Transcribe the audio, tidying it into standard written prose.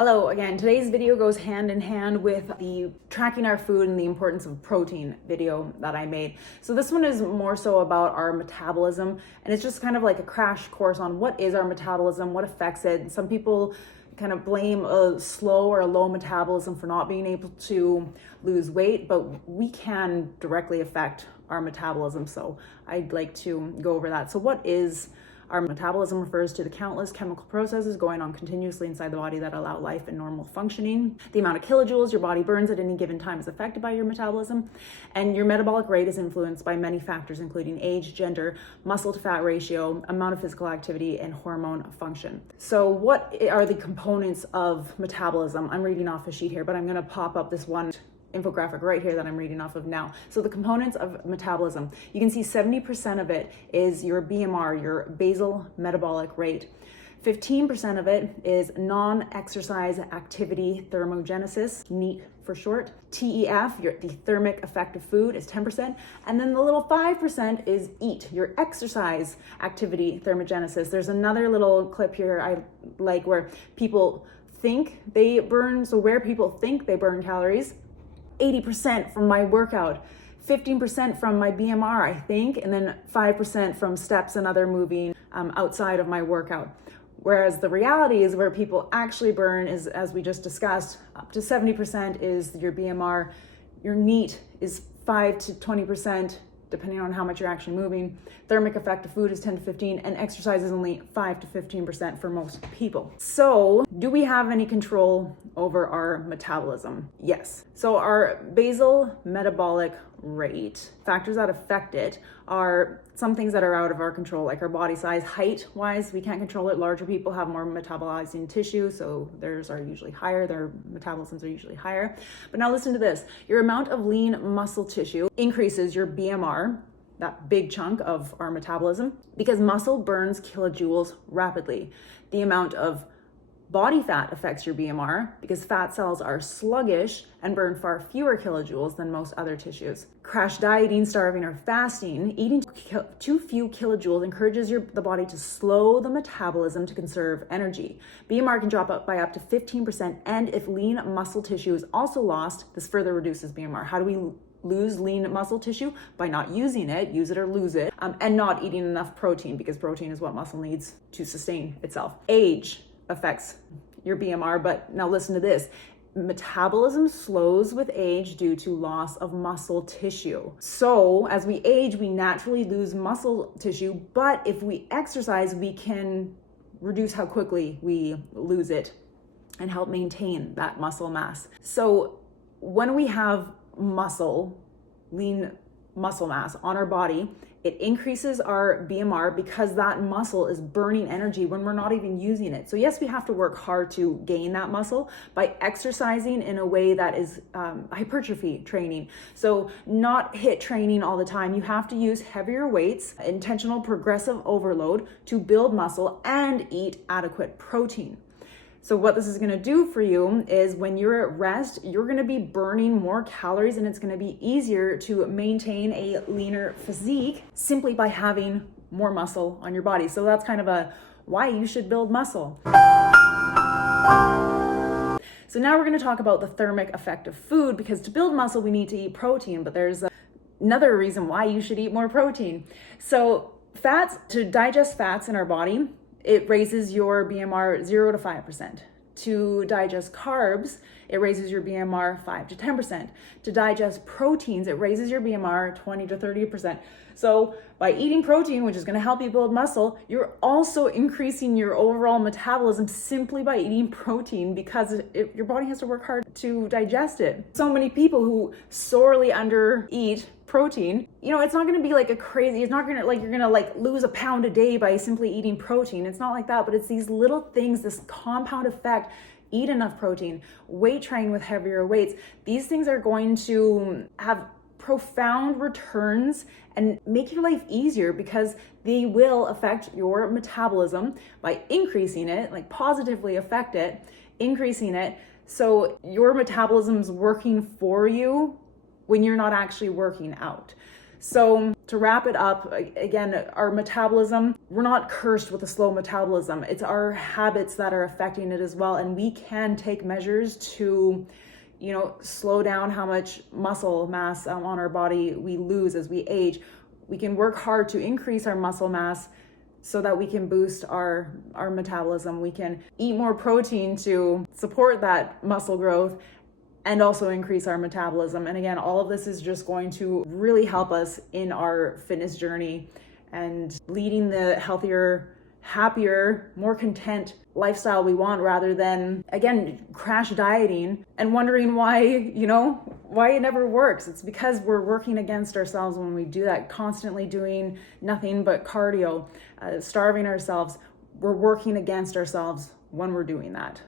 Hello again. Today's video goes hand in hand with the tracking our food and the importance of protein video that I made. So this one is more so about our metabolism, and it's just kind of like a crash course on what is our metabolism, what affects it. Some people kind of blame a slow or a low metabolism for not being able to lose weight, but we can directly affect our metabolism. So I'd like to go over that. So what is our metabolism? Refers to the countless chemical processes going on continuously inside the body that allow life and normal functioning. The amount of kilojoules your body burns at any given time is affected by your metabolism, and your metabolic rate is influenced by many factors, including age, gender, muscle to fat ratio, amount of physical activity, and hormone function. So what are the components of metabolism? I'm reading off a sheet here, but I'm going to pop up this one infographic right here that I'm reading off of now. So the components of metabolism, you can see 70% of it is your BMR, your basal metabolic rate. 15% of it is non-exercise activity thermogenesis, NEAT for short. TEF, the thermic effect of food, is 10%. And then the little 5% is EAT, your exercise activity thermogenesis. There's another little clip here I like where people think they burn, so where people think they burn calories, 80% from my workout, 15% from my BMR, I think, and then 5% from steps and other moving outside of my workout. Whereas the reality is where people actually burn is, as we just discussed, up to 70% is your BMR. Your NEAT is 5 to 20%, depending on how much you're actually moving. Thermic effect of food is 10 to 15, and exercise is only 5 to 15% for most people. So, do we have any control over our metabolism? Yes. So our basal metabolic rate, factors that affect it are some things that are out of our control, like our body size. Height wise, we can't control it. Larger people have more metabolizing tissue, so theirs are usually higher, their metabolisms are usually higher. But now listen to this. Your amount of lean muscle tissue increases your BMR, that big chunk of our metabolism, because muscle burns kilojoules rapidly. The amount of body fat affects your BMR because fat cells are sluggish and burn far fewer kilojoules than most other tissues. Crash dieting, starving, or fasting, eating too few kilojoules encourages the body to slow the metabolism to conserve energy. BMR can drop by up to 15%, and if lean muscle tissue is also lost, this further reduces BMR. How do we lose lean muscle tissue? By not using it, use it or lose it, and not eating enough protein, because protein is what muscle needs to sustain itself. Age affects your BMR, but now listen to this. Metabolism slows with age due to loss of muscle tissue. So as we age, we naturally lose muscle tissue, but if we exercise, we can reduce how quickly we lose it and help maintain that muscle mass. So when we have lean muscle mass on our body, it increases our BMR because that muscle is burning energy when we're not even using it. So yes, we have to work hard to gain that muscle by exercising in a way that is hypertrophy training. So not HIIT training all the time. You have to use heavier weights, intentional progressive overload to build muscle and eat adequate protein. So what this is going to do for you is when you're at rest, you're going to be burning more calories, and it's going to be easier to maintain a leaner physique simply by having more muscle on your body. So that's kind of a why you should build muscle. So now we're going to talk about the thermic effect of food, because to build muscle, we need to eat protein, but there's another reason why you should eat more protein. So fats, to digest fats in our body, it raises your BMR 0 to 5%. To digest carbs, it raises your BMR 5 to 10%. To digest proteins, it raises your BMR 20 to 30%. So by eating protein, which is going to help you build muscle, you're also increasing your overall metabolism simply by eating protein, because your body has to work hard to digest it. So many people who sorely undereat protein, it's not going to be like it's not going to you're going to lose a pound a day by simply eating protein. It's not like that, but it's these little things, this compound effect. Eat enough protein, weight train with heavier weights. These things are going to have profound returns and make your life easier, because they will affect your metabolism by increasing it, positively affect it, increasing it. So your metabolism's working for you when you're not actually working out. So to wrap it up, again, our metabolism, we're not cursed with a slow metabolism. It's our habits that are affecting it as well. And we can take measures to, slow down how much muscle mass on our body we lose as we age. We can work hard to increase our muscle mass so that we can boost our metabolism. We can eat more protein to support that muscle growth and also increase our metabolism. And again, all of this is just going to really help us in our fitness journey and leading the healthier, happier, more content lifestyle we want, rather than, again, crash dieting and wondering why it never works. It's because we're working against ourselves when we do that, constantly doing nothing but cardio, starving ourselves. We're working against ourselves when we're doing that.